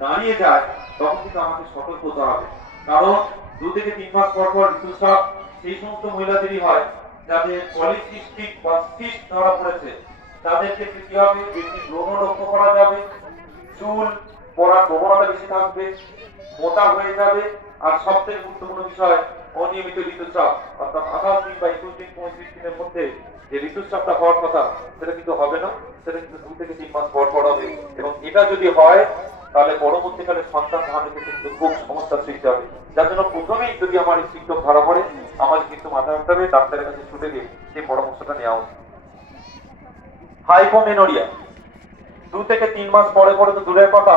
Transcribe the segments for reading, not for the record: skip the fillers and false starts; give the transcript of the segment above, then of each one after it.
দাঁড়িয়ে যায় তখন কিন্তু আমাকে সতর্ক হতে হবে। কারণ 2 থেকে 3 মাস পর পর ঋতুস্রাব সেই সমস্ত মহিলাদেরই হয় যাদের পলিসিস্টিক বা সিস্ট ধরা পড়েছে। তাদের ক্ষেত্রে কি হবে, বেশি ব্রণ লক্ষ্য করা যাবে, চুল পড়ার প্রবণতা বেশি থাকবে, মোটা হয়ে যাবে, আর সবথেকে গুরুত্বপূর্ণ বিষয় অনিয়মিত ঋতুস্রাব, অর্থাৎ 28 দিন বা 21 দিন 35 দিনের মধ্যে যে ঋতুস্রাবটা হওয়ার কথা সেটা কিন্তু হবে না, সেটা কিন্তু 2 থেকে 3 মাস পর পর হবে। এবং এটা যদি হয় তাহলে পরবর্তীকালে সন্তান ধারণের ক্ষেত্রে কিন্তু খুব সমস্যার সৃষ্টি হবে। যার জন্য প্রথমেই যদি আমার এই সিমটম ধরা পড়ে আমাকে কিন্তু মাথা রাখতে হবে, ডাক্তারের কাছে ছুটে গিয়ে সেই পরামর্শটা নেওয়া উচিত। হাইপোমেনোরিয়া 2 থেকে 3 মাস পরে পরে তো দূরের কথা,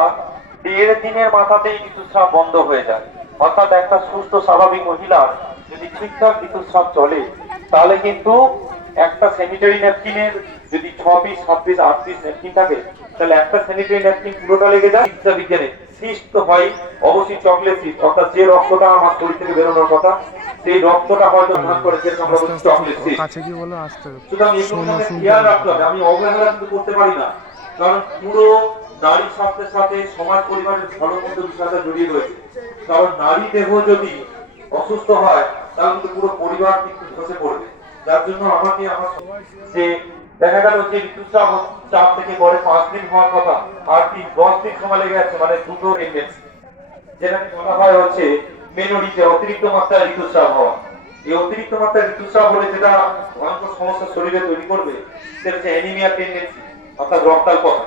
1.5 দিনের মাথাতেই ঋতুস্রাব বন্ধ হয়ে যায়। অর্থাৎ একটা সুস্থ স্বাভাবিক মহিলার যদি ঠিকঠাক ঋতুস্রাব চলে তাহলে কিন্তু একটা স্যানিটারি ন্যাপকিনের যদি 6 পিস 7 পিস 8 পিস ন্যাপকিন থাকে তাহলে একটা স্যানিটারি ন্যাপকিন পুরোটা লেগে যায়। চিকিৎসা বিজ্ঞানে সিস্ট তো হয় অবশ্যই চকলেট সিস্ট, অর্থাৎ যে রক্তটা আমার শরীর থেকে বেরোনোর কথা সেই রক্তটা হয়তো ভাগ করে যেরকম আমরা বলছি চকলেট সিস্ট। কাছে কি বলো, আসতে সুতরাং এগুলো আমাকে খেয়াল রাখতে হবে, আমি অবহেলা কিন্তু করতে পারি না। কারণ পুরো নারী স্বাস্থ্যের সাথে সমাজ পরিবারের ভালো মন্দ বিষয়টা জড়িয়ে রয়েছে। কারণ নারী দেহ যদি অসুস্থ হয় তাহলে কিন্তু পুরো পরিবার কিন্তু ধসে পড়বে। যার জন্য আমাকে আমার যে দেখা গেল যে ঋতুস্রাব 4 থেকে পরে 5 দিন হওয়ার কথা আর 10 দিন সময় লেগে যাচ্ছে, মানে দুটো প্রেগন্যান্সি, যেটাকে বলা হয় হচ্ছে মেনোরিতে অতিরিক্ত মাত্রায় ঋতুস্রাব হওয়া। এই অতিরিক্ত মাত্রায় ঋতুস্রাব হলে যেটা ভয়ঙ্কর সমস্যা শরীরে তৈরি করবে সেটা হচ্ছে অ্যানিমিয়া প্রেগন্যান্সি, অর্থাৎ রক্তাল্পতা।